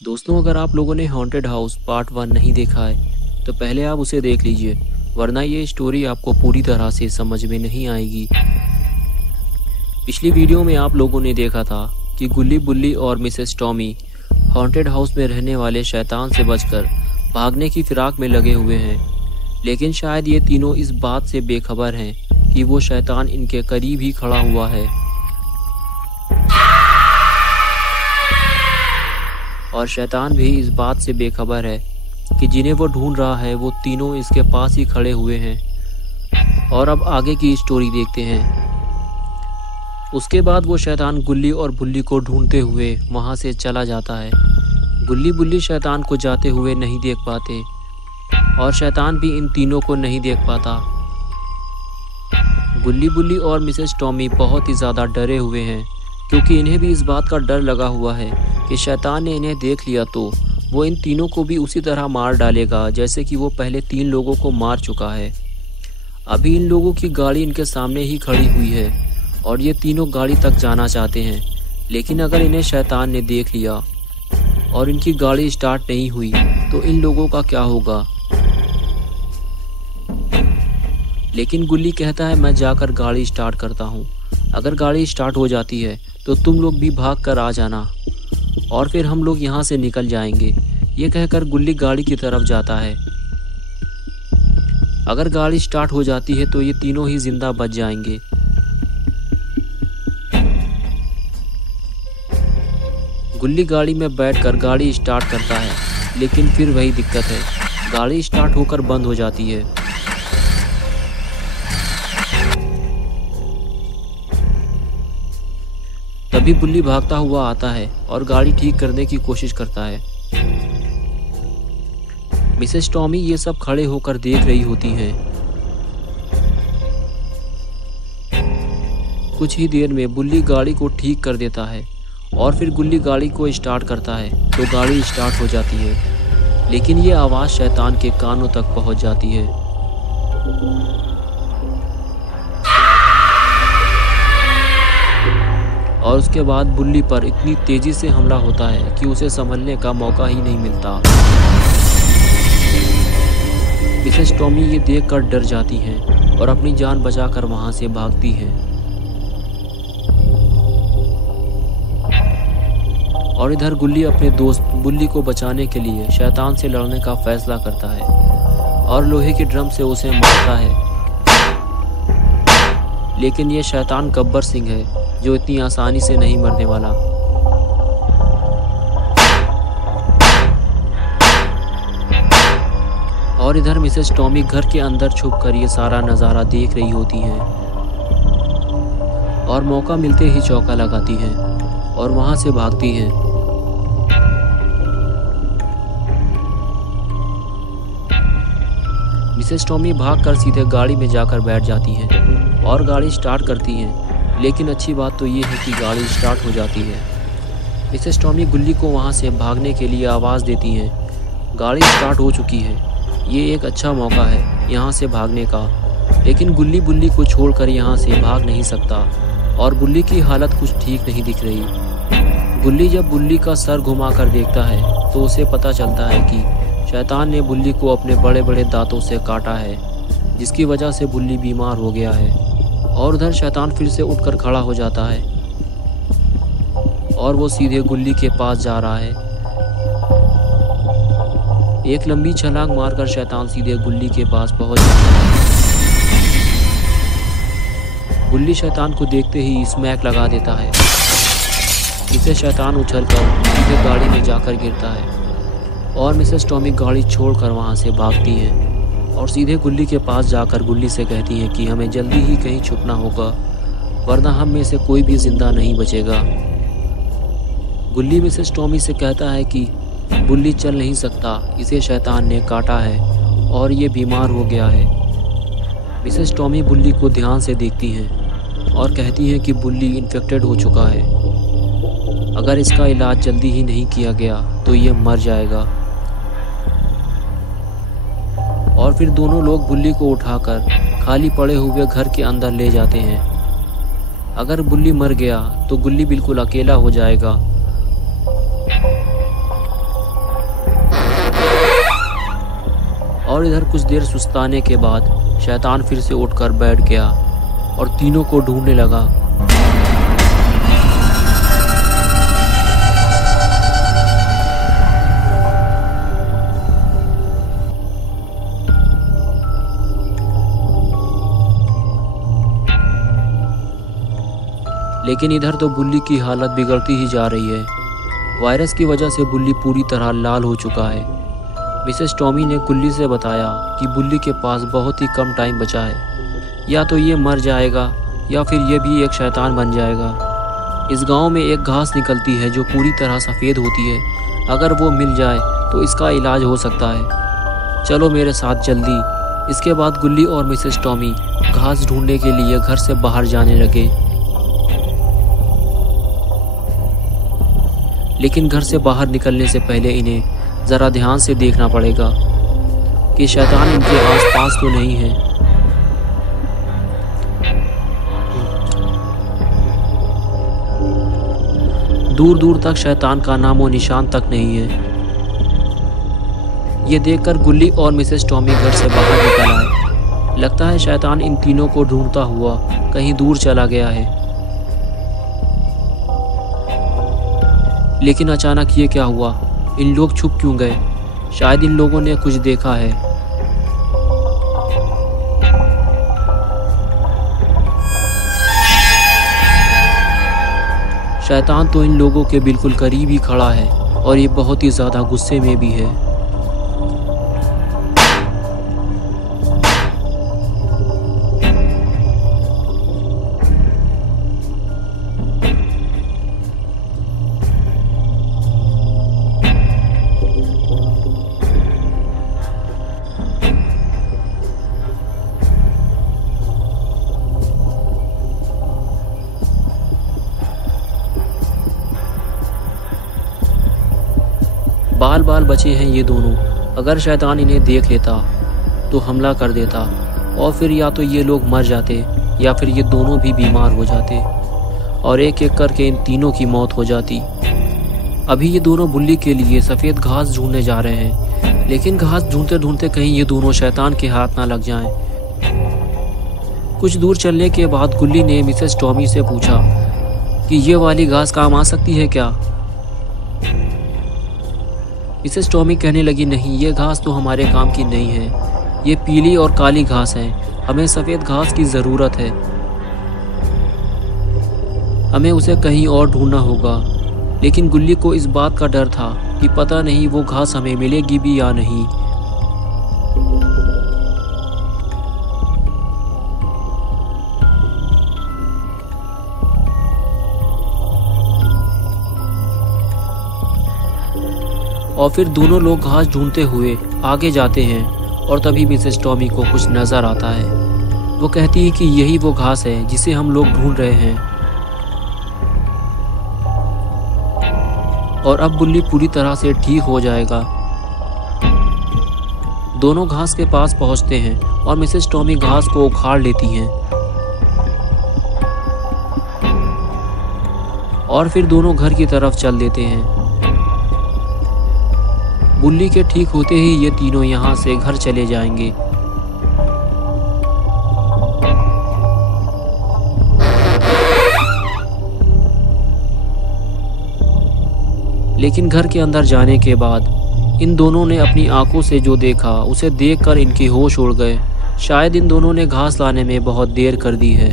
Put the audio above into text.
दोस्तों, अगर आप लोगों ने हॉन्टेड हाउस पार्ट 1 नहीं देखा है तो पहले आप उसे देख लीजिए, वरना ये स्टोरी आपको पूरी तरह से समझ में नहीं आएगी। पिछली वीडियो में आप लोगों ने देखा था कि गुल्ली बुल्ली और मिसेस टॉमी हॉन्टेड हाउस में रहने वाले शैतान से बचकर भागने की फिराक में लगे हुए हैं, लेकिन शायद ये तीनों इस बात से बेखबर हैं कि वो शैतान इनके करीब ही खड़ा हुआ है और शैतान भी इस बात से बेखबर है कि जिन्हें वो ढूंढ रहा है वो तीनों इसके पास ही खड़े हुए हैं। और अब आगे की स्टोरी देखते हैं। उसके बाद वो शैतान गुल्ली और बुल्ली को ढूंढते हुए वहां से चला जाता है। गुल्ली बुल्ली शैतान को जाते हुए नहीं देख पाते और शैतान भी इन तीनों को नहीं देख पाता। गुल्ली बुल्ली और मिसेस टॉमी बहुत ही ज़्यादा डरे हुए हैं, क्योंकि इन्हें भी इस बात का डर लगा हुआ है कि शैतान ने इन्हें देख लिया तो वो इन तीनों को भी उसी तरह मार डालेगा जैसे कि वो पहले 3 लोगों को मार चुका है। अभी इन लोगों की गाड़ी इनके सामने ही खड़ी हुई है और ये तीनों गाड़ी तक जाना चाहते हैं, लेकिन अगर इन्हें शैतान ने देख लिया और इनकी गाड़ी स्टार्ट नहीं हुई तो इन लोगों का क्या होगा। लेकिन गुल्ली कहता है मैं जाकर गाड़ी स्टार्ट करता हूँ, अगर गाड़ी स्टार्ट हो जाती है तो तुम लोग भी भाग कर आ जाना और फिर हम लोग यहाँ से निकल जाएंगे। ये कहकर गुल्ली गाड़ी की तरफ जाता है। अगर गाड़ी स्टार्ट हो जाती है तो ये तीनों ही जिंदा बच जाएंगे। गुल्ली गाड़ी में बैठकर गाड़ी स्टार्ट करता है, लेकिन फिर वही दिक्कत है, गाड़ी स्टार्ट होकर बंद हो जाती है। तभी बुल्ली भागता हुआ आता है और गाड़ी ठीक करने की कोशिश करता है। मिसेस टॉमी ये सब खड़े होकर देख रही होती हैं। कुछ ही देर में बुल्ली गाड़ी को ठीक कर देता है और फिर गुल्ली गाड़ी को स्टार्ट करता है तो गाड़ी स्टार्ट हो जाती है, लेकिन ये आवाज़ शैतान के कानों तक पहुंच जाती है। और उसके बाद बुल्ली पर इतनी तेजी से हमला होता है कि उसे संभलने का मौका ही नहीं मिलता। मिसेस टॉमी ये देखकर डर जाती हैं और अपनी जान बचाकर वहां से भागती हैं। और इधर गुल्ली अपने दोस्त बुल्ली को बचाने के लिए शैतान से लड़ने का फैसला करता है और लोहे के ड्रम से उसे मारता है। लेकिन ये शैतान गब्बर सिंह है जो इतनी आसानी से नहीं मरने वाला। और इधर मिसेस टॉमी घर के अंदर छुपकर ये सारा नज़ारा देख रही होती हैं और मौका मिलते ही चौका लगाती हैं और वहां से भागती हैं। मिसेस टॉमी भागकर सीधे गाड़ी में जाकर बैठ जाती हैं और गाड़ी स्टार्ट करती हैं, लेकिन अच्छी बात तो ये है कि गाड़ी स्टार्ट हो जाती है। मिसेस टॉमी गुल्ली को वहाँ से भागने के लिए आवाज़ देती हैं। गाड़ी स्टार्ट हो चुकी है, ये एक अच्छा मौका है यहाँ से भागने का, लेकिन गुल्ली बुल्ली को छोड़कर यहाँ से भाग नहीं सकता और बुल्ली की हालत कुछ ठीक नहीं दिख रही। गुल्ली जब बुल्ली का सर घुमाकर देखता है तो उसे पता चलता है कि शैतान ने बुल्ली को अपने बड़े बड़े दांतों से काटा है, जिसकी वजह से बुल्ली बीमार हो गया है। और उधर शैतान फिर से उठकर खड़ा हो जाता है और वो सीधे गुल्ली के पास जा रहा है। एक लंबी छलांग मारकर शैतान सीधे गुल्ली के पास पहुंच जाता है। गुल्ली शैतान को देखते ही स्मैक लगा देता है, जिससे शैतान उछलकर सीधे गाड़ी में जाकर गिरता है और मिसेस टॉमी गाड़ी छोड़कर वहां से भागती है और सीधे गुल्ली के पास जाकर गुल्ली से कहती है कि हमें जल्दी ही कहीं छुपना होगा, वरना हम में से कोई भी जिंदा नहीं बचेगा। गुल्ली मिसेस टॉमी से कहता है कि बुल्ली चल नहीं सकता, इसे शैतान ने काटा है और ये बीमार हो गया है। मिसेस टॉमी बुल्ली को ध्यान से देखती हैं और कहती हैं कि बुल्ली इन्फेक्टेड हो चुका है, अगर इसका इलाज जल्दी ही नहीं किया गया तो ये मर जाएगा। और फिर दोनों लोग बुल्ली को उठाकर खाली पड़े हुए घर के अंदर ले जाते हैं। अगर बुल्ली मर गया तो गुल्ली बिल्कुल अकेला हो जाएगा और इधर कुछ देर सुस्ताने के बाद शैतान फिर से उठकर बैठ गया और तीनों को ढूंढने लगा। लेकिन इधर तो बुल्ली की हालत बिगड़ती ही जा रही है। वायरस की वजह से बुल्ली पूरी तरह लाल हो चुका है। मिसेस टॉमी ने गुल्ली से बताया कि बुल्ली के पास बहुत ही कम टाइम बचा है, या तो ये मर जाएगा या फिर ये भी एक शैतान बन जाएगा। इस गांव में एक घास निकलती है जो पूरी तरह सफ़ेद होती है, अगर वो मिल जाए तो इसका इलाज हो सकता है। चलो मेरे साथ जल्दी। इसके बाद गुल्ली और मिसेस टॉमी घास ढूंढने के लिए घर से बाहर जाने लगे। लेकिन घर से बाहर निकलने से पहले इन्हें ज़रा ध्यान से देखना पड़ेगा कि शैतान इनके आसपास तो नहीं है। दूर दूर तक शैतान का नामो निशान तक नहीं है। ये देखकर गुल्ली और मिसेस टॉमी घर से बाहर निकल आए। लगता है शैतान इन तीनों को ढूंढता हुआ कहीं दूर चला गया है। लेकिन अचानक ये क्या हुआ? इन लोग छुप क्यों गए? शायद इन लोगों ने कुछ देखा है। शैतान तो इन लोगों के बिल्कुल करीब ही खड़ा है और ये बहुत ही ज़्यादा गुस्से में भी है। बाल बाल बचे हैं ये दोनों। अगर शैतान इन्हें देख लेता तो हमला कर देता और फिर या तो ये लोग मर जाते या फिर ये दोनों भी बीमार हो जाते और एक एक करके इन तीनों की मौत हो जाती। अभी ये दोनों बुल्ली के लिए सफ़ेद घास ढूंढने जा रहे हैं, लेकिन घास ढूंढते ढूंढते कहीं ये दोनों शैतान के हाथ ना लग जाएं। कुछ दूर चलने के बाद गुल्ली ने मिसेस टॉमी से पूछा कि ये वाली घास काम आ सकती है क्या? मिसेस टॉमी कहने लगी, नहीं, ये घास तो हमारे काम की नहीं है। ये पीली और काली घास है, हमें सफ़ेद घास की ज़रूरत है। हमें उसे कहीं और ढूंढना होगा। लेकिन गुल्ली को इस बात का डर था कि पता नहीं वो घास हमें मिलेगी भी या नहीं। और फिर दोनों लोग घास ढूंढते हुए आगे जाते हैं और तभी मिसेस टॉमी को कुछ नज़र आता है। वो कहती है कि यही वो घास है जिसे हम लोग ढूंढ रहे हैं। और अब बुल्ली पूरी तरह से ठीक हो जाएगा। दोनों घास के पास पहुंचते हैं और मिसेस टॉमी घास को उखाड़ लेती हैं और फिर दोनों घर की तरफ चल देते हैं। बुल्ली के ठीक होते ही ये तीनों यहाँ से घर चले जाएंगे। लेकिन घर के अंदर जाने के बाद इन दोनों ने अपनी आंखों से जो देखा उसे देखकर इनके होश उड़ गए। शायद इन दोनों ने घास लाने में बहुत देर कर दी है।